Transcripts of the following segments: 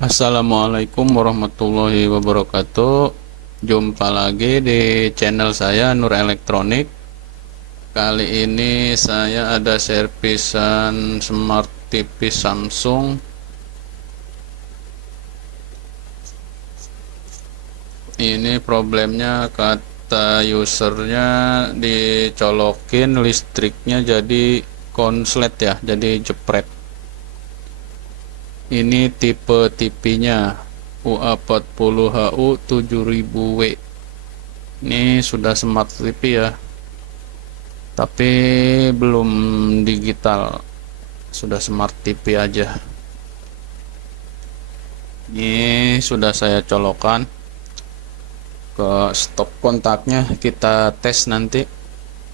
Assalamualaikum warahmatullahi wabarakatuh. Jumpa lagi di channel saya Nur Elektronik. Kali ini saya ada servisan Smart TV Samsung. Ini problemnya, kata usernya dicolokin listriknya jadi konslet ya, jadi jepret. Ini tipe TV-nya UA40HU 7000W. Ini sudah smart TV ya, tapi belum digital, sudah smart TV aja. Ini sudah saya colokan ke stop kontaknya, kita tes nanti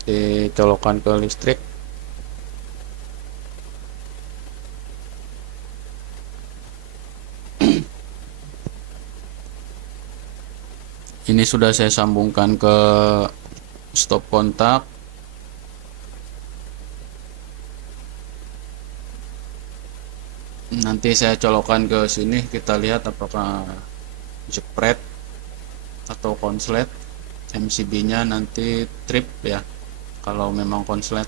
dicolokan ke listrik. Ini sudah saya sambungkan ke stop kontak. Nanti saya colokan ke sini, kita lihat apakah jepret atau konslet. MCB-nya nanti trip ya, kalau memang konslet.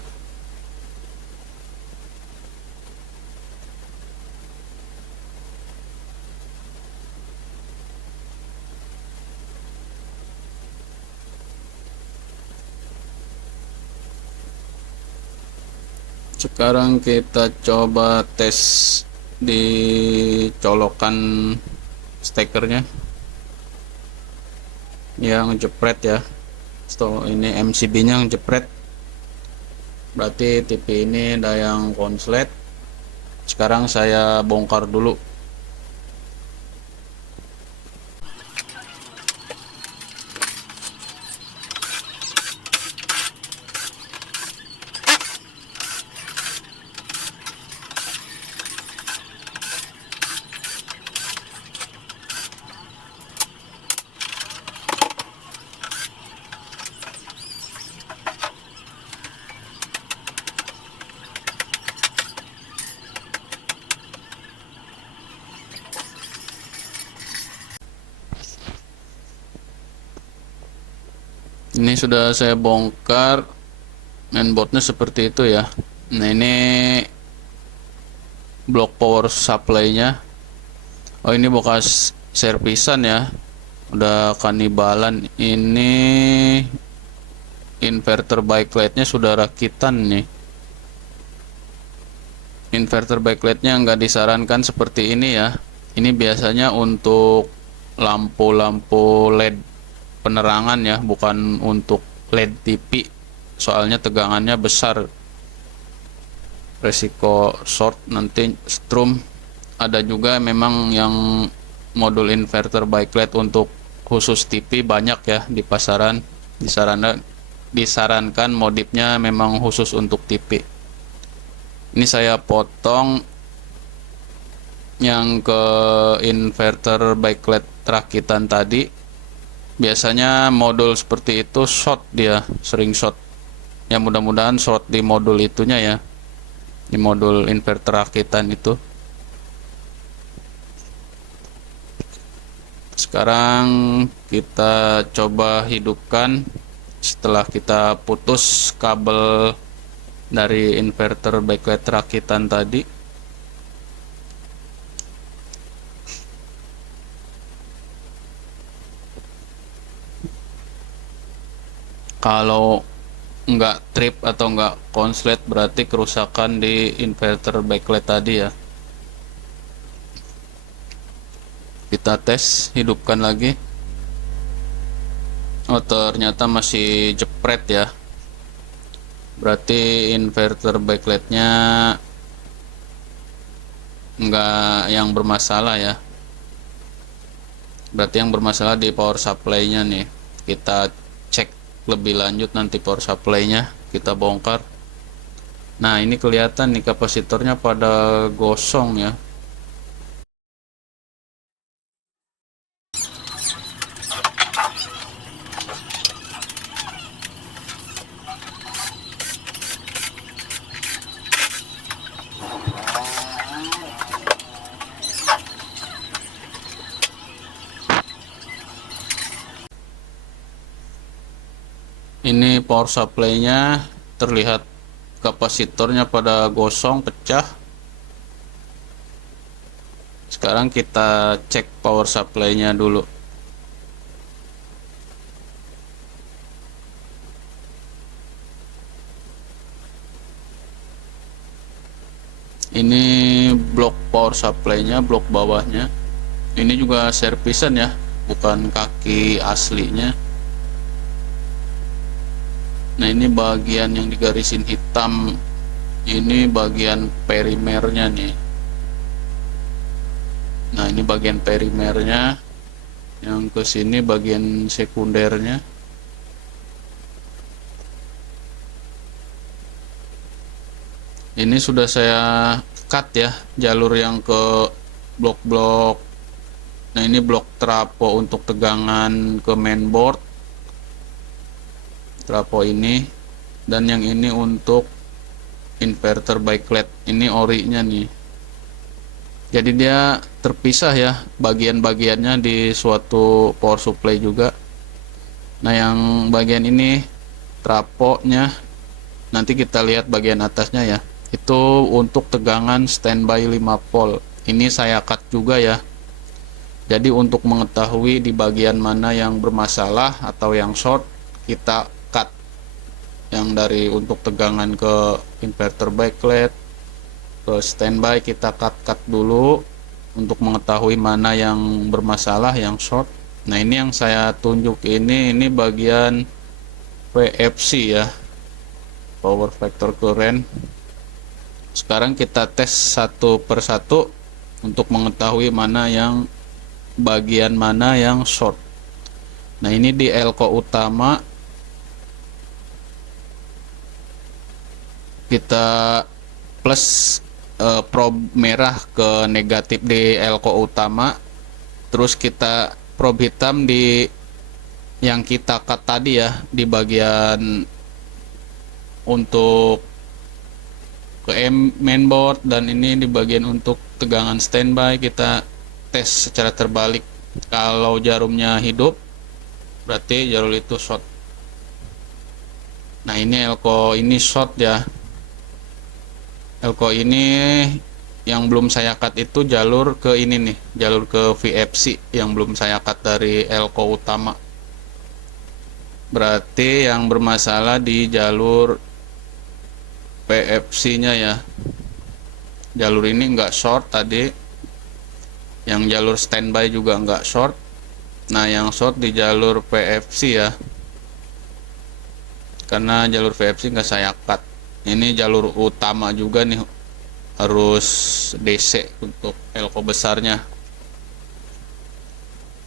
Sekarang kita coba tes di colokan stekernya yang jepret ya. So, ini MCB-nya yang jepret, berarti TV ini ada yang konslet. Sekarang saya bongkar dulu. Ini sudah saya bongkar, mainboardnya seperti itu ya. Nah, ini blok power supply-nya. Oh, ini bekas servisan ya, udah kanibalan. Ini inverter backlight-nya sudah rakitan nih. Inverter backlight-nya nggak disarankan seperti ini ya. Ini biasanya untuk lampu-lampu LED penerangan ya, bukan untuk LED TV, soalnya tegangannya besar, resiko short nanti strum. Ada juga memang yang modul inverter backlight untuk khusus TV banyak ya di pasaran. Disarankan modifnya memang khusus untuk TV. Ini saya potong yang ke inverter backlight rakitan tadi. Biasanya modul seperti itu short, dia sering short ya, mudah-mudahan short di modul itunya ya, di modul inverter rakitan itu. Sekarang kita coba hidupkan setelah kita putus kabel dari inverter backlight rakitan tadi. Kalau nggak trip atau nggak konslet, berarti kerusakan di inverter backlight tadi ya. Kita tes, hidupkan lagi. Oh, ternyata masih jepret ya, berarti inverter backlightnya nggak yang bermasalah ya, berarti yang bermasalah di power supply-nya nih. Kita cek lebih lanjut nanti power supply-nya, kita bongkar. Nah, ini kelihatan nih kapasitornya pada gosong ya. Ini power supply-nya terlihat kapasitornya pada gosong, pecah. Sekarang kita cek power supply-nya dulu. Ini blok power supply-nya, blok bawahnya. Ini juga servisan ya, bukan kaki aslinya. Nah, ini bagian yang digarisin hitam, ini bagian perimernya nih. Nah, ini bagian perimernya. Yang ke sini bagian sekundernya. Ini sudah saya cut ya jalur yang ke blok-blok. Nah, ini blok trapo untuk tegangan ke mainboard, trapo ini, dan yang ini untuk inverter backlight. Ini orinya nih. Jadi dia terpisah ya bagian-bagiannya di suatu power supply juga. Nah, yang bagian ini traponya, nanti kita lihat bagian atasnya ya. Itu untuk tegangan standby 5 volt. Ini saya cut juga ya. Jadi untuk mengetahui di bagian mana yang bermasalah atau yang short, kita cut. Yang dari untuk tegangan ke inverter backlight, ke standby, kita cut dulu untuk mengetahui mana yang bermasalah, yang short. Nah, ini yang saya tunjuk ini bagian VFC ya, power factor current. Sekarang kita tes satu persatu untuk mengetahui mana yang bagian mana yang short. Nah, ini di elko utama kita plus probe merah ke negatif di elko utama, terus kita probe hitam di yang kita cut tadi ya, di bagian untuk ke mainboard, dan ini di bagian untuk tegangan standby. Kita tes secara terbalik. Kalau jarumnya hidup berarti jalur itu short. Nah, ini elko ini short ya. Elko ini yang belum saya cut itu jalur ke ini nih, jalur ke VFC yang belum saya cut dari elko utama. Berarti yang bermasalah di jalur PFC-nya ya. Jalur ini enggak short tadi. Yang jalur standby juga enggak short. Nah, yang short di jalur PFC ya. Karena jalur VFC enggak saya cut. Ini jalur utama juga nih, harus DC untuk elko besarnya.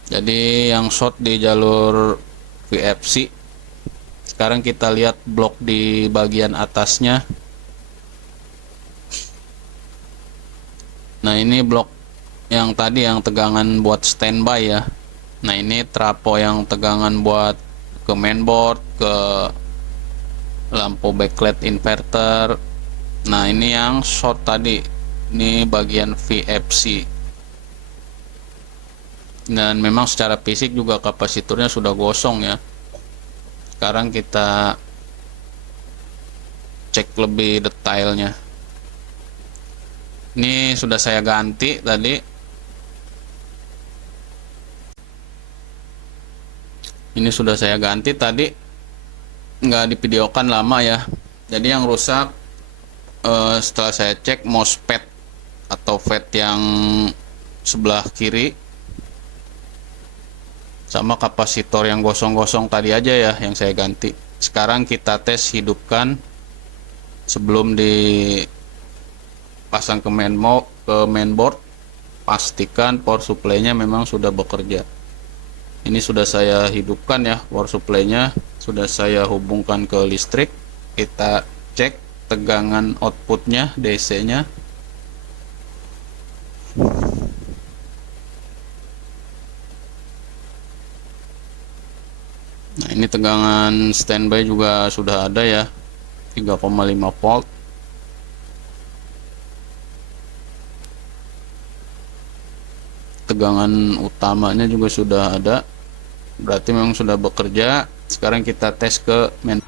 Jadi yang short di jalur VFC. Sekarang kita lihat blok di bagian atasnya. Nah, ini blok yang tadi yang tegangan buat standby ya. Nah, ini trapo yang tegangan buat ke mainboard, ke lampu backlight inverter. Nah, ini yang short tadi. Ini bagian VFC. Dan memang secara fisik juga kapasitornya sudah gosong ya. Sekarang kita cek lebih detailnya. Ini sudah saya ganti tadi. Ini sudah saya ganti tadi. Nggak divideokan lama ya. Jadi yang rusak setelah saya cek MOSFET atau FET yang sebelah kiri, sama kapasitor yang gosong-gosong tadi aja ya yang saya ganti. Sekarang kita tes hidupkan sebelum dipasang ke mainboard. Pastikan power supply-nya memang sudah bekerja. Ini sudah saya hidupkan ya, power supply-nya sudah saya hubungkan ke listrik. Kita cek tegangan outputnya, DC-nya. Nah, ini tegangan standby juga sudah ada ya, 3,5 volt. Tegangan utamanya juga sudah ada, berarti memang sudah bekerja. Sekarang kita tes ke main.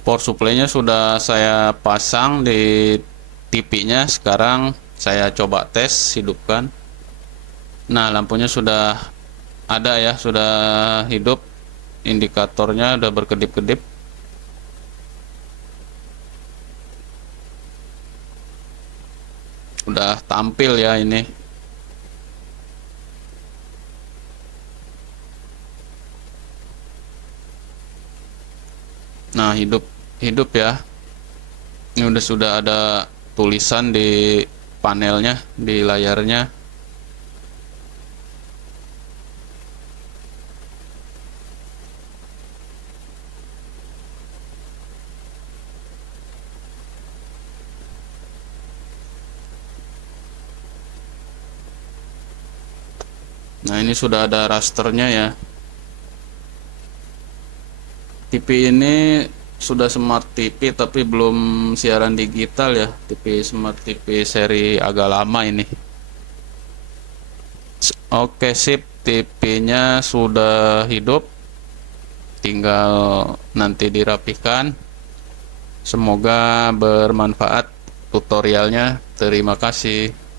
Power supply-nya sudah saya pasang di TV-nya. Sekarang saya coba tes hidupkan. Nah, lampunya sudah ada ya, sudah hidup. Indikatornya udah berkedip-kedip. Udah tampil ya ini. Nah, hidup ya. Ini sudah ada tulisan di panelnya, di layarnya. Nah, ini sudah ada rasternya ya. TV ini sudah smart TV tapi belum siaran digital ya. TV smart TV seri agak lama ini. Oke, sip, TV-nya sudah hidup. Tinggal nanti dirapikan. Semoga bermanfaat tutorialnya. Terima kasih.